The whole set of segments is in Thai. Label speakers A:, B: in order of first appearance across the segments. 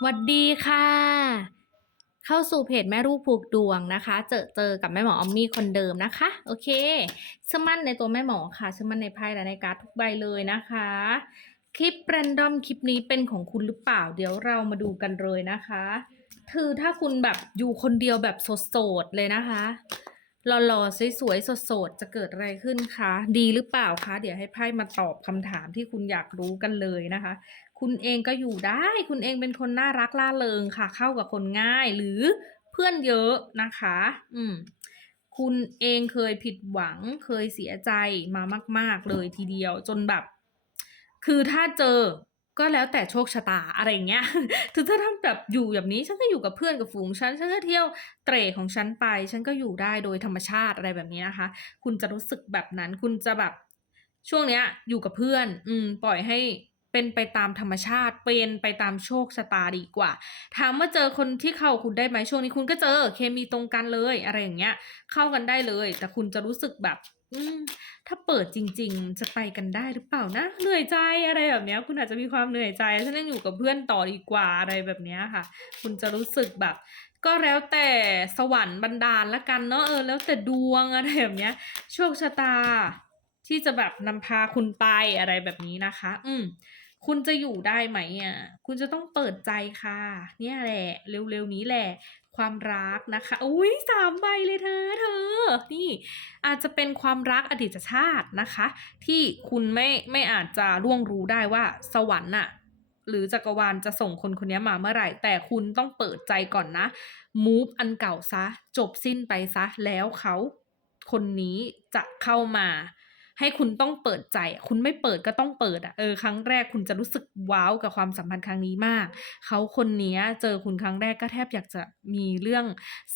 A: หวัดดีค่ะ เข้าสู่เพจแม่ลูกผูกดวงนะคะ เจอเจอกับแม่หมออมมี่คนเดิมนะคะ โอเคเชื่อมั่นในตัวแม่หมอค่ะเชื่อมั่นในไพ่และในการ์ดทุกใบเลยนะคะ คลิปแรนดอมคลิปนี้เป็นของคุณหรือเปล่า เดี๋ยวเรามาดูกันเลยนะคะคือถ้าคุณแบบอยู่คนเดียวแบบโสดๆเลยนะคะหล่อๆสวยๆสดๆจะเกิดอะไรขึ้นคะ ดีหรือเปล่าคะ เดี๋ยวให้ไพ่มาตอบคำถามที่คุณอยากรู้กันเลยนะคะ คุณเองก็อยู่ได้ คุณเองเป็นคนน่ารักล่าเริงค่ะ เข้ากับคนง่ายหรือเพื่อนเยอะนะคะ อืม คุณเองเคยผิดหวังเคยเสียใจมามาก ๆ เลยทีเดียวจนแบบ คือถ้าเจอก็แล้วแต่โชคชะตาอะไรเงี้ย คือถ้าทำแบบอยู่แบบนี้ ฉันก็อยู่กับเพื่อนกับฝูงฉัน ฉันก็เที่ยวเตร่ของฉันไป ฉันก็อยู่ได้โดยธรรมชาติอะไรแบบนี้นะคะ คุณจะรู้สึกแบบนั้น คุณจะแบบช่วงเนี้ย อยู่กับเพื่อน อืม ปล่อยให้ เป็นไปตามธรรมชาติ เป็นไปตามโชคชะตาดีกว่า ถามว่าเจอคนที่เข้าคุณได้ไหมช่วงนี้คุณก็เจอเคมีตรงกันเลยอะไรอย่างเงี้ย เข้ากันได้เลย แต่คุณจะรู้สึกแบบอืถ้าเปิดจริง ๆ จะไปกันได้หรือเปล่านะเหนื่อยใจอะไรแบบเนี้ยคุณอาจจะมีความเหนื่อยใจฉันยังอยู่กับเพื่อนต่อดีกว่าอะไรแบบเนี้ยค่ะ คุณจะรู้สึกแบบ ก็แล้วแต่สวรรค์บันดาลละกันเนาะเออแล้วแต่ดวงอะไรแบบเนี้ยโชคชะตาที่จะแบบนำพาคุณไปอะไรแบบนี้นะคะ อืม คุณจะอยู่ได้ไหมอะคุณจะต้องเปิดใจค่ะ เนี่ยแหละ เร็วๆนี้แหละ ความรักนะคะ อุ้ยสามใบเลยเธอ เธอ นี่ อาจจะเป็นความรักอดีตชาตินะคะ ที่คุณไม่ไม่อาจจะล่วงรู้ได้ว่าสวรรค์น่ะหรือจักรวาลจะส่งคนคนนี้มาเมื่อไหร่ แต่คุณต้องเปิดใจก่อนนะ move อันเก่าซะ จบสิ้นไปซะ แล้วเขาคนนี้จะเข้ามา ให้คุณต้องเปิดใจ คุณไม่เปิดก็ต้องเปิดอะเออครั้งแรกคุณจะรู้สึกว้าวกับความสัมพันธ์ครั้งนี้มาก เขาคนนี้เจอคุณครั้งแรกก็แทบอยากจะมีเรื่อง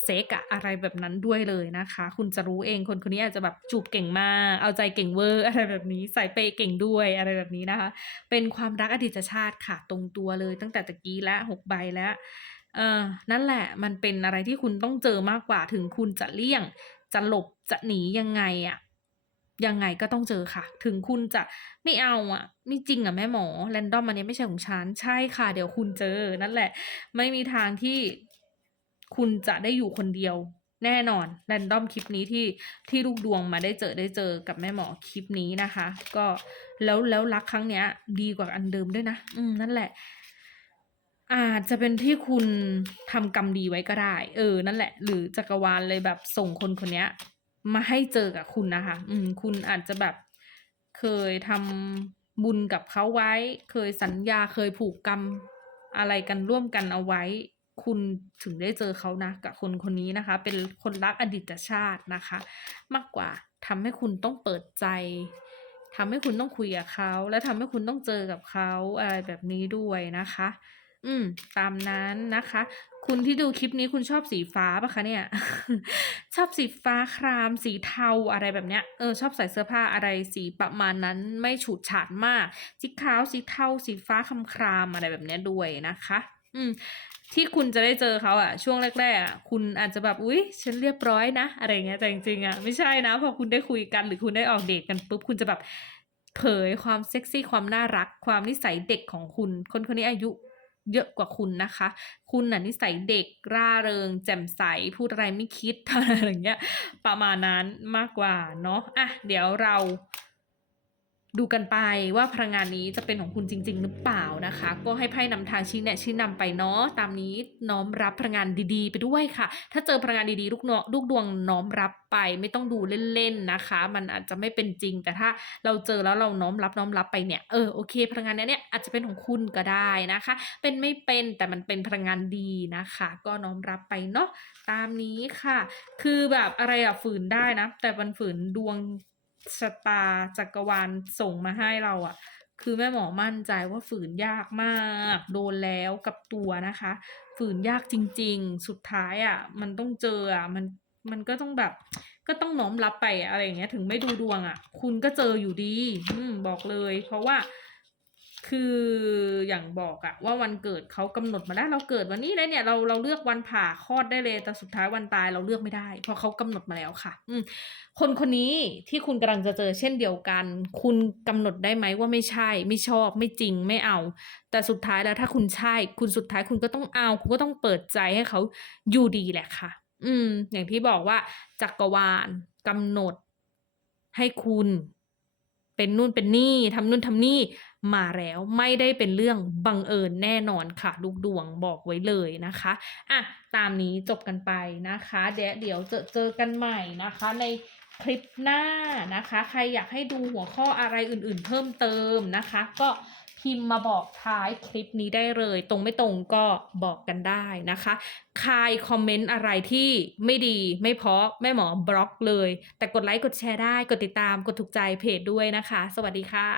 A: เซ็กอะอะไรแบบนั้นด้วยเลยนะคะ คุณจะรู้เองคนคนนี้อาจจะแบบจูบเก่งมาก เอาใจเก่งเวอร์อะไรแบบนี้ใส่เปย์เก่งด้วยอะไรแบบนี้นะคะ เป็นความรักอดีตชาติค่ะตรงตัวเลย ตั้งแต่ตะกี้และหกใบแล้วเออนั่นแหละมันเป็นอะไรที่คุณต้องเจอมากกว่าถึงคุณจะเลี่ยง จะหลบจะหนียังไงอะ ยังไงก็ต้องเจอค่ะ ถึงคุณจะไม่เอาอะ ไม่จริงอะแม่หมอแรนดอมอันนี้ไม่ใช่ของฉันใช่ค่ะ เดี๋ยวคุณเจอ นั่นแหละ ไม่มีทางที่คุณจะได้อยู่คนเดียว แน่นอนแรนดอมคลิปนี้ที่ที่ลูกดวงมาได้เจอได้เจอกับแม่หมอคลิปนี้นะคะ ก็แล้วแล้วรักครั้งเนี้ย ดีกว่าอันเดิมด้วยนะ อืมนั่นแหละอาจจะเป็นที่คุณทำกรรมดีไว้ก็ได้ เออ นั่นแหละ หรือจักรวาลเลยแบบส่งคนคนเนี้ย มาให้เจอกับคุณนะคะ อืม คุณอาจจะแบบเคยทำบุญกับเขาไว้ เคยสัญญาเคยผูกกรรมอะไรกันร่วมกันเอาไว้ คุณถึงได้เจอเขานะ กับคนคนนี้นะคะ เป็นคนรักอดีตชาตินะคะ มากกว่าทำให้คุณต้องเปิดใจทำให้คุณต้องคุยกับเขาและทำให้คุณต้องเจอกับเขาอะไรแบบนี้ด้วยนะคะ อืม ตามนั้นนะคะ คุณที่ดูคลิปนี้คุณชอบสีฟ้าปะคะเนี่ย ชอบสีฟ้าครามสีเทาอะไรแบบเนี้ยเออชอบใส่เสื้อผ้าอะไรสีประมาณนั้นไม่ฉูดฉาดมาก สีขาวสีเทาสีฟ้าคำครามอะไรแบบเนี้ยด้วยนะคะ อืมที่คุณจะได้เจอเขาอะช่วงแรกๆอะคุณอาจจะแบบอุ๊ย ฉันเรียบร้อยนะ อะไรเงี้ยแต่จริงๆอะไม่ใช่นะพอคุณได้คุยกันหรือคุณได้ออกเดทกันปุ๊บคุณจะแบบเผยความเซ็กซี่ความน่ารัก ความนิสัยเด็กของคุณ คนคนนี้อายุ เยอะกว่าคุณนะคะ คุณน่ะนิสัยเด็กร่าเริง แจ่มใสพูดอะไรไม่คิดอะไรอย่างเงี้ยประมาณนั้นมากกว่าเนาะอะเดี๋ยวเรา ดูกันไปว่าพลังงานนี้จะเป็นของคุณจริง ๆ หรือเปล่านะคะ ก็ให้ไพ่นำทางชี้แนะชี้นำไปเนาะตามนี้น้อมรับพลังงานดีๆ ไปด้วยค่ะ ถ้าเจอพลังงานดีๆ ลูกเนาะลูกดวงน้อมรับไป ไม่ต้องดูเล่นๆนะคะ มันอาจจะไม่เป็นจริง แต่ถ้าเราเจอแล้วเราน้อมรับน้อมรับไปเนี่ยเออโอเค พลังงานเนี้ยเนี่ยอาจจะเป็นของคุณก็ได้นะคะ เป็นไม่เป็นแต่มันเป็นพลังงานดีนะคะ ก็น้อมรับไปเนาะตามนี้ค่ะ คือแบบอะไรอะฝืนได้นะ แต่มันฝืนดวง ชะตาจักรวาลส่งมาให้เราอะคือแม่หมอมั่นใจว่าฝืนยากมาก โดนแล้วกับตัวนะคะ ฝืนยากจริง ๆ สุดท้ายอะมันต้องเจออะมันมันก็ต้องแบบ ก็ต้องน้อมรับไปอะไรอย่างเงี้ย ถึงไม่ดูดวงอะคุณก็เจออยู่ดี อืมบอกเลย เพราะว่า คืออย่างบอกอะว่าวันเกิดเขากำหนดมาแล้วเราเกิดวันนี้เลยเนี่ยเราเราเลือกวันผ่าคลอดได้เลย แต่สุดท้ายวันตายเราเลือกไม่ได้ เพราะเขากำหนดมาแล้วค่ะ อืมคนคนนี้ที่คุณกำลังจะเจอเช่นเดียวกัน คุณกำหนดได้ไหมว่าไม่ใช่ ไม่ชอบไม่จริงไม่เอา แต่สุดท้ายแล้วถ้าคุณใช่ คุณสุดท้ายคุณก็ต้องเอา คุณก็ต้องเปิดใจให้เขาอยู่ดีแหละค่ะ อืม อย่างที่บอกว่าจักรวาลกำหนดให้คุณ เป็นนู่นเป็นนี่ทำนู่นทำนี่ มาแล้วไม่ได้เป็นเรื่องบังเอิญแน่นอนค่ะ ลูกดวงบอกไว้เลยนะคะอะตามนี้จบกันไปนะคะเดี๋ยวเดี๋ยวเจอเจอกันใหม่นะคะในคลิปหน้านะคะ ใครอยากให้ดูหัวข้ออะไรอื่นๆ เพิ่มเติมนะคะ ก็พิมพ์มาบอกท้ายคลิปนี้ได้เลย ตรงไม่ตรงก็บอกกันได้นะคะใครคอมเมนต์อะไรที่ไม่ดีไม่เพาะแม่หมอบล็อกเลย แต่กดไลค์กดแชร์ได้ กดติดตามกดถูกใจเพจด้วยนะคะ สวัสดีค่ะ